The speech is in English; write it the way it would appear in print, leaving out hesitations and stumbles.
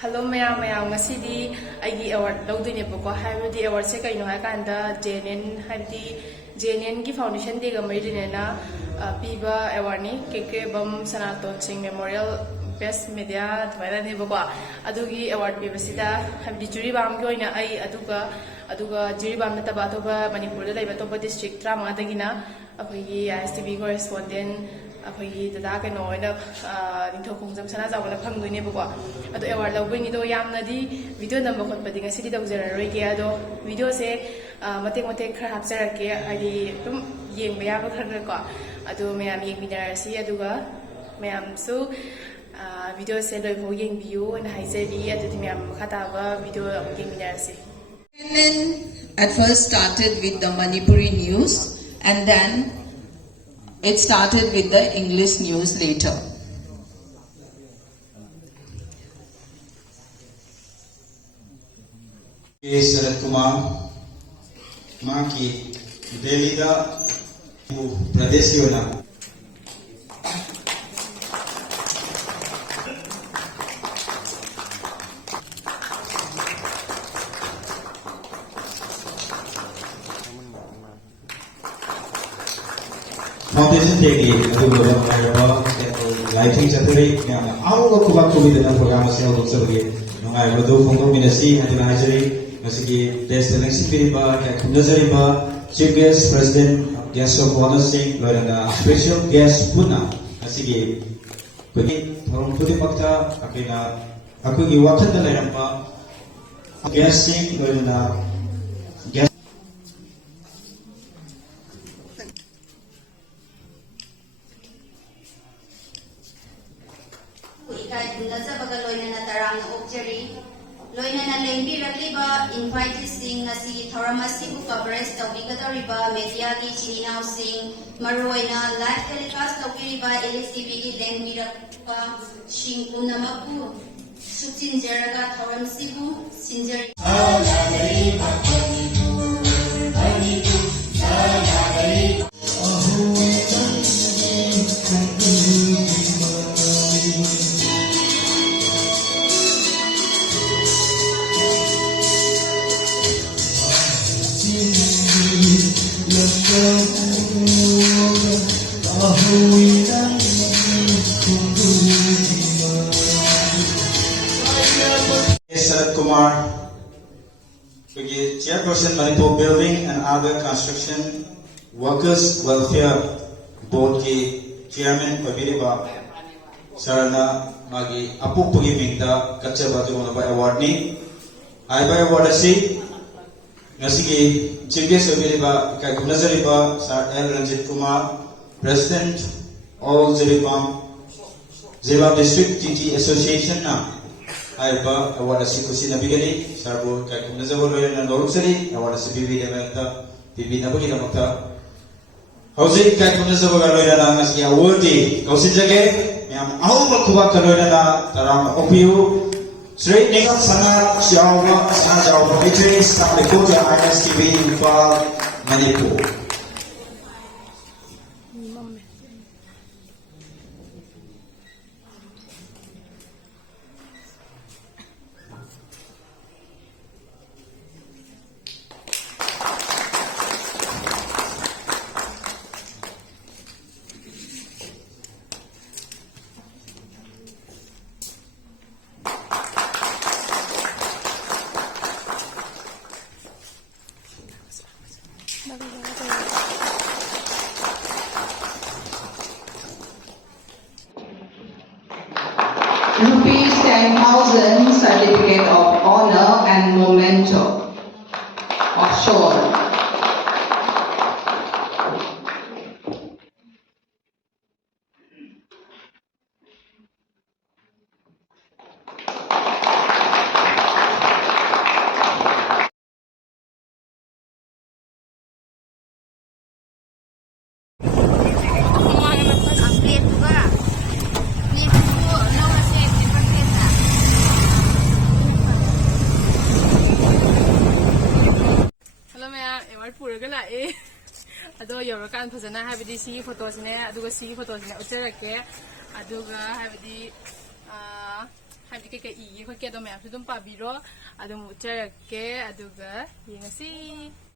Hello mayam ngasidi aigi award lawdine bako haibadi award se kaino ha kanda JNN habdi JNN ki foundation de ga maidine na piba award ni KK bam Sanaton Singh Memorial Best Media thwaida ne bako adugi award bibasida habdi juri bam ki oina ai aduga juri bam na taba toba Manipur da laiba toba district 35 dagina akhoi ISTV correspondent अखोई दादा कनो ओइना निथो खोंजम सना जावला फंगदोइने बको अदो award लौबैनि दो यामनादी video number खतपदि ngasi di tawjararoige ado video se matek खरा hapjarake ali tum yengba yaba khara ko ado mayam yengminarasi aduga mayam su video se loibo yengbiu na haijari adu mayam khataba video yengminarasi. At first started with the Manipuri news and then it started with the English news later. Sarat Kumar, Maki, Delhi da Pradesh yona. Foundation Day lighting saturi aru kubak kubi dengan program sel dokter ge nongai bodo phongro minasi hadina hajari masigi best election biriba nazariba chief guest president guest of honor singh lorana special guest puna masigi kuni thorom pudi pakta akina akugi wakhat da leramba guest singh lorana invitee ngasi thoramasi bu coverage tawbigadoriba media gi chinaw sing maroina live telecast tawbiriba LSTV gi lengmirapa sing unamapu sutinjeraga thoramsibu sinjer Sarat Kumar, Chairperson Manipur Building and Other Construction Workers Welfare Board ki Chairman Pabiriba Sarana Magi Apupugi Minta Kachaba Tunaba Award ni Aiba Award asi Nasigi Chief Guest Pabiriba Nazariba Sir L. Ranjit Kumar, President All Ziripam Ziripam District TT Association na Aiba award si kusi nabigani sarbo kay kumnazawo na norusari award si bibi dementa bibi na bagi namata hausi kay kumnazawo loyna na ngasi award di kausin jage yam ahu bakwa kaloyna na taram opiu straight nigam sana jawa victory sa lekota ISTV fa Manipur. Rupees 10,000 certificate of honor and memento offshore. ado yorakan phajana habidi si photos ne aduga si photos ne ucherake aduga habidi ꯍꯥꯏꯕꯗꯤ ꯀꯩꯀꯩ ꯏꯒꯦ ꯈꯣꯠꯀꯦ ꯑꯗꯣ ꯃꯌꯥꯝꯁꯨ ꯑꯗꯨꯝ ꯄꯥꯕꯤꯔꯣ ꯑꯗꯨꯝ ꯎꯠꯆꯔꯛꯀꯦ ꯑꯗꯨꯒ ꯌꯦꯡꯉꯁꯤ